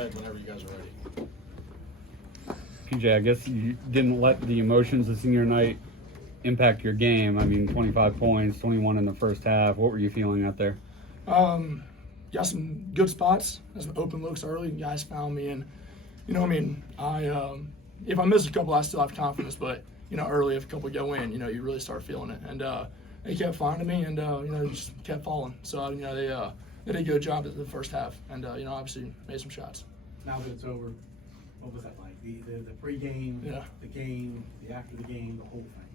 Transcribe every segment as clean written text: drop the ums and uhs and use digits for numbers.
ahead whenever you guys are ready. PJ, I guess you didn't let the emotions of senior night impact your game. I mean, 25 points, 21 in the first half. What were you feeling out there? Got some good spots, had some open looks early. Guys found me, and if I miss a couple, I still have confidence. But early, if a couple go in, you really start feeling it. And they kept finding me, and just kept falling. So they did a good job at the first half, and obviously made some shots. Now that it's over, what was that like? The pregame, Yeah. the game, the after the game, the whole thing.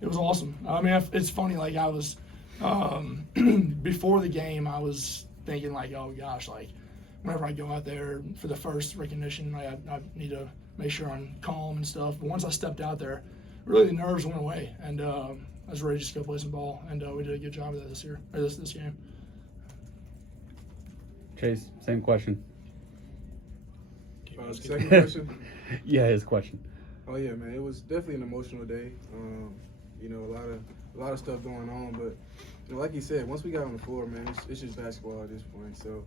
It was awesome. I mean, it's funny. Like I was before the game, I was thinking like, oh gosh, like whenever I go out there for the first recognition, I need to make sure I'm calm and stuff. But once I stepped out there, really the nerves went away, and I was ready to just go play some ball. And we did a good job of that this year, or this game. Chase, same question. Second question? Yeah, his question. Oh yeah, man, it was definitely an emotional day. A lot of stuff going on, but like you said, once we got on the floor, man, it's just basketball at this point. So,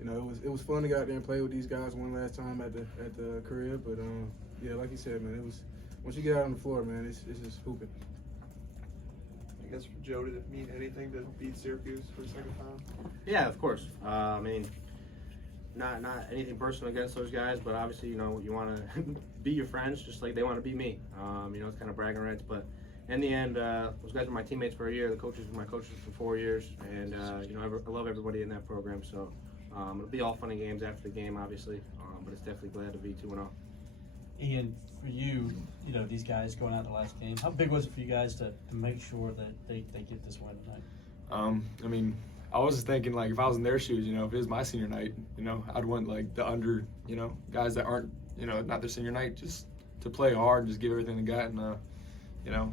it was fun to go out there and play with these guys one last time at the crib. But yeah, like you said, man, it was once you get out on the floor, man, it's just hooping. I guess for Joe, did it mean anything to beat Syracuse for the second time? Yeah, of course. I mean, not anything personal against those guys, but obviously, you want to beat your friends just like they want to beat me. It's kind of bragging rights, but in the end, those guys were my teammates for a year. The coaches were my coaches for 4 years, and I love everybody in that program. So it'll be all fun and games after the game, obviously, but it's definitely glad to be 2-0. Ian, for you, these guys going out the last game, how big was it for you guys to make sure that they get this win tonight? I mean, I was just thinking, like, if I was in their shoes, if it was my senior night, I'd want, like, the under, guys that aren't, not their senior night, just to play hard and just give everything they got and,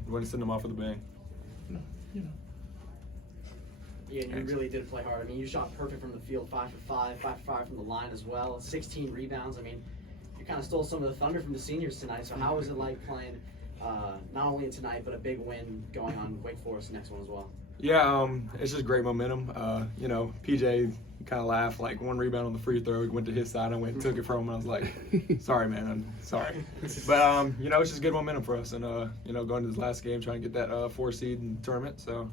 wouldn't send them off with a bang. Yeah, you really did play hard. I mean, you shot perfect from the field, 5 for 5, 5 for 5 from the line as well, 16 rebounds. I mean, you kind of stole some of the thunder from the seniors tonight. So how was it like playing not only tonight, but a big win going on Wake Forest next one as well? Yeah, it's just great momentum. PJ kind of laughed, like one rebound on the free throw, went to his side, and went and took it from him. I was like, sorry, man, I'm sorry. But, it's just good momentum for us. And, going to this last game, trying to get that 4 seed in the tournament. So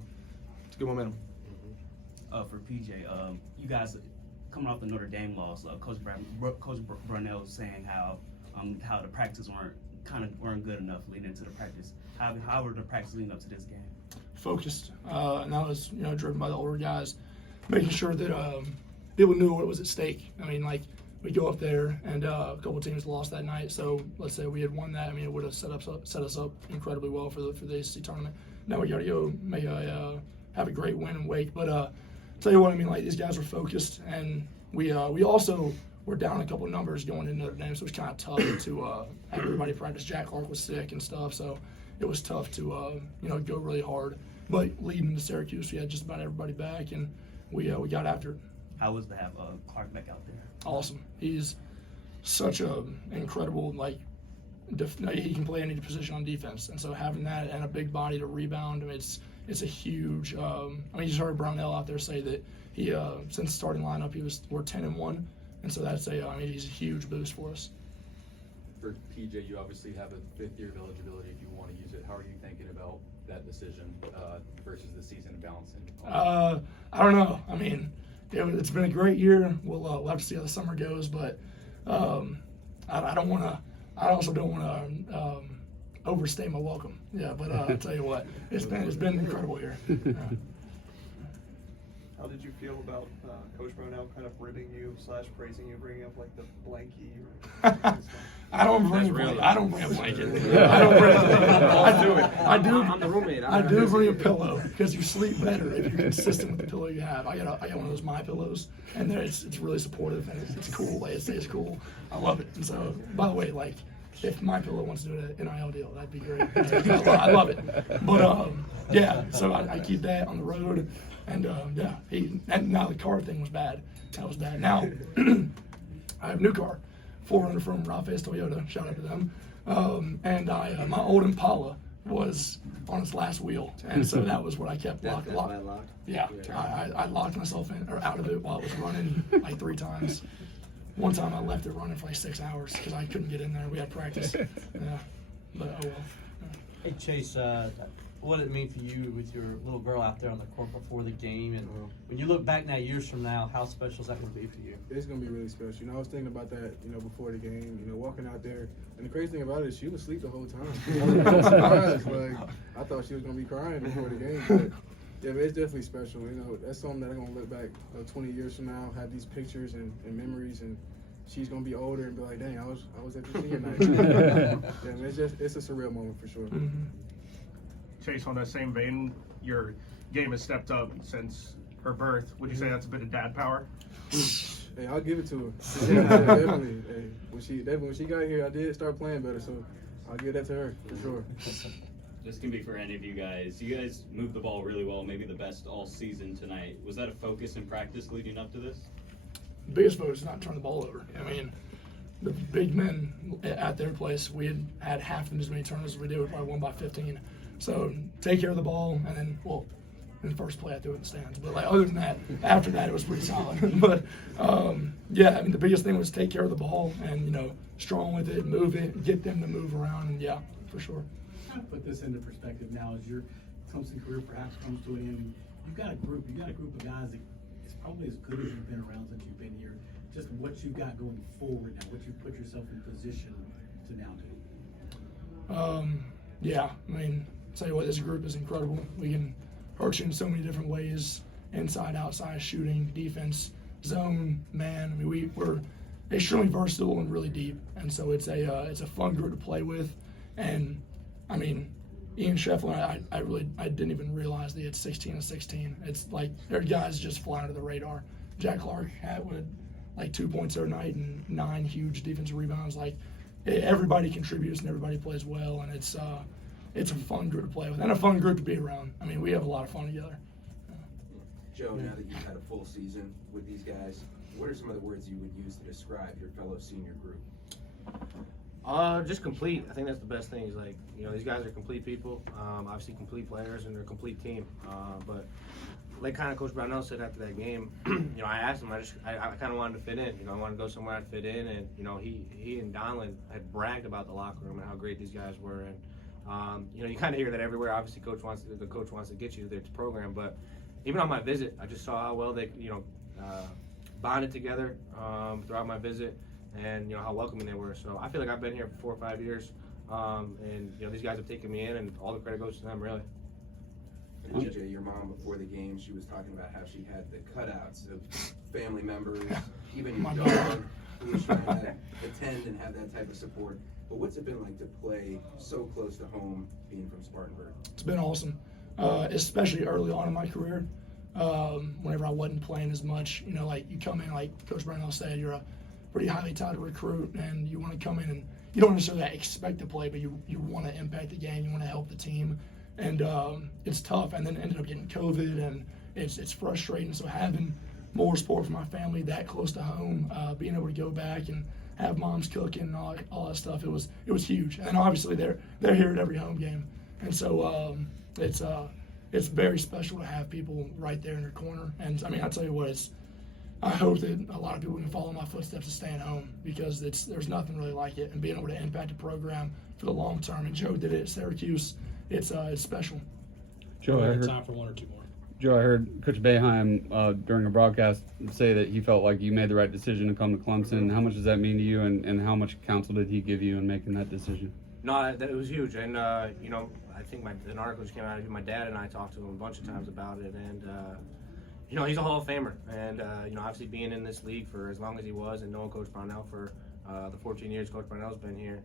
it's good momentum. For PJ, you guys coming off the Notre Dame loss, Coach Brunell was saying how the practices weren't good enough leading into the practice. How were the practices leading up to this game? Focused, and that was driven by the older guys, making sure that people knew what was at stake. I mean, like we go up there, and a couple teams lost that night. So let's say we had won that. I mean, it would have set us up incredibly well for the ACC tournament. Now we got to go have a great win in Wake. But tell you what, I mean, like these guys were focused, and we also were down a couple of numbers going into Notre Dame, so it was kind of tough to have everybody practice. Jack Clark was sick and stuff, so it was tough to go really hard. But leading to Syracuse, we had just about everybody back, and we got after it. How was to have Clark back out there? Awesome. He's such a incredible, he can play any position on defense, and so having that and a big body to rebound, I mean, it's a huge. You just heard Brownell out there say that he since starting lineup we're 10-1, and so that's he's a huge boost for us. For PJ, you obviously have a 5th year of eligibility if you want to use it. How are you thinking about that decision versus the season balancing? I don't know. I mean, it's been a great year. We'll have to see how the summer goes, but I don't want to. I also don't want to overstay my welcome. Yeah, but I'll tell you what, it's been incredible here. Yeah. How did you feel about Coach Brownell kind of ribbing you / praising you, bringing up like the blankie? I don't bring a blanket. I don't bring a blanket. I don't bring a blanket. I'm the roommate. I do bring a pillow because you sleep better if you're consistent with the pillow you have. I got one of those My Pillows, and it's really supportive and it's cool. Like, it stays cool. I love it. And so, by the way, like, if My Pillow wants to do an NIL deal, that'd be great. I love it. But yeah, so I keep that on the road. And and now the car thing was bad. That was bad. Now I have a new car, 400 from Ralph's Toyota. Shout out to them. And my old Impala was on its last wheel, and so that was what I kept locked. Yeah, I locked myself in or out of it while it was running like 3 times. one time I left it running for like 6 hours because I couldn't get in there. We had practice. Yeah, but oh well. Hey Chase, what did it mean for you with your little girl out there on the court before the game? And when you look back now, years from now, how special is that going to be for you? It's going to be really special. You know, I was thinking about that, you know, before the game, you know, walking out there. And the crazy thing about it is she was asleep the whole time. I was surprised. Like, I thought she was going to be crying before the game. But, yeah, but it's definitely special. You know, that's something that I'm going to look back 20 years from now, have these pictures and memories, and she's going to be older and be like, dang, I was at the senior night. Yeah, man, it's a surreal moment for sure. Mm-hmm. Chase, on that same vein, your game has stepped up since her birth. Would you say that's a bit of dad power? Hey, I'll give it to her. Yeah, definitely. Hey, when she got here, I did start playing better, so I'll give that to her for sure. This can be for any of you guys. You guys moved the ball really well, maybe the best all season tonight. Was that a focus in practice leading up to this? The biggest focus is not turn the ball over. I mean, the big men at their place, we had half as many turnovers as we did. We probably won by 15. So take care of the ball, and then, well, in the first play I threw it in the stands. But like other than that, after that it was pretty solid. But yeah, I mean the biggest thing was take care of the ball and, you know, strong with it, move it, get them to move around, and yeah, for sure. Kind of put this into perspective now as your Clemson career perhaps comes to an end. You've got a group of guys that is probably as good as you've been around since you've been here. Just what you've got going forward now, what you've put yourself in position to now do. Yeah, I mean, tell you what, this group is incredible. We can hurt you in so many different ways: inside, outside, shooting, defense, zone, man. I mean, we're extremely versatile and really deep, and so it's a fun group to play with. And I mean, Ian Schieffelin, I didn't even realize that he had 16 and 16. It's like their guys just fly under the radar. Jack Clark had like 2 points every night and 9 huge defensive rebounds. Like everybody contributes and everybody plays well, and it's a fun group to play with and a fun group to be around. I mean, we have a lot of fun together. Joe, now that you've had a full season with these guys, what are some of the words you would use to describe your fellow senior group? Just complete. I think that's the best thing. Is like, you know, these guys are complete people. Obviously complete players, and they're a complete team. But like kind of Coach Brownell said after that game, you know, I asked him. I kind of wanted to fit in. You know, I wanted to go somewhere I'd fit in, and you know, he and Donlin had bragged about the locker room and how great these guys were. And you know, you kind of hear that everywhere. Obviously, the coach wants to get you to their program, but even on my visit, I just saw how well they, you know, bonded together throughout my visit. And you know how welcoming they were. So I feel like I've been here for 4 or 5 years, and you know these guys have taken me in, and all the credit goes to them, really. And PJ, your mom before the game, she was talking about how she had the cutouts of family members, even your dog, who was trying to attend and have that type of support. But what's it been like to play so close to home, being from Spartanburg? It's been awesome, especially early on in my career. Whenever I wasn't playing as much, you know, like you come in, like Coach Brownell said, you're a pretty highly touted recruit, and you want to come in and you don't necessarily expect to play, but you want to impact the game, you want to help the team, and it's tough. And then ended up getting COVID, and it's frustrating. So having more support from my family that close to home, being able to go back and have mom's cooking and all that stuff, it was huge. And obviously they're here at every home game, and so it's very special to have people right there in your corner. And I mean, I tell you what, I hope that a lot of people can follow my footsteps of staying home, because there's nothing really like it, and being able to impact the program for the long term. And Joe did it at Syracuse. It's special. Joe, I heard time for 1 or 2 more. Joe, I heard Coach Boeheim during a broadcast say that he felt like you made the right decision to come to Clemson. How much does that mean to you, and how much counsel did he give you in making that decision? No, it was huge, and you know, I think an article just came out. My dad and I talked to him a bunch of times about it, and you know, he's a Hall of Famer, and you know, obviously being in this league for as long as he was, and knowing Coach Brownell for the 14 years Coach Brownell's been here,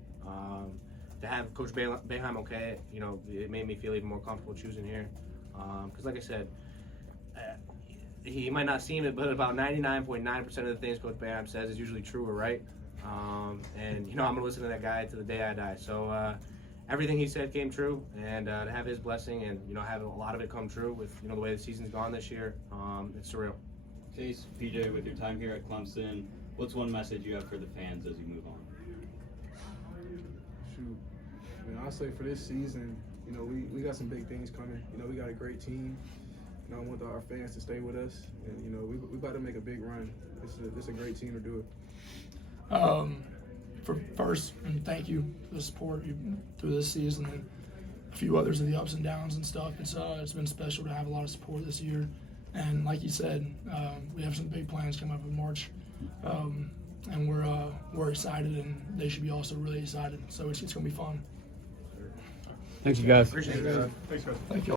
to have Coach Boeheim okay, you know, it made me feel even more comfortable choosing here, because like I said, he might not seem it, but about 99.9% of the things Coach Boeheim says is usually true or right, and you know, I'm gonna listen to that guy to the day I die. So everything he said came true, and to have his blessing and, you know, have a lot of it come true with, you know, the way the season's gone this year, it's surreal. Chase, PJ, with your time here at Clemson, what's one message you have for the fans as you move on? Shoot, I mean, I'll say for this season, you know, we got some big things coming. You know, we got a great team. I want our fans to stay with us, and you know we about to make a big run. It's a great team to do it. For first, and thank you for the support through this season and a few others of the ups and downs and stuff. It's been special to have a lot of support this year, and like you said, we have some big plans coming up in March, and we're excited, and they should be also really excited. So it's gonna be fun. Thank you guys. Appreciate it. Thanks, guys. Thank you.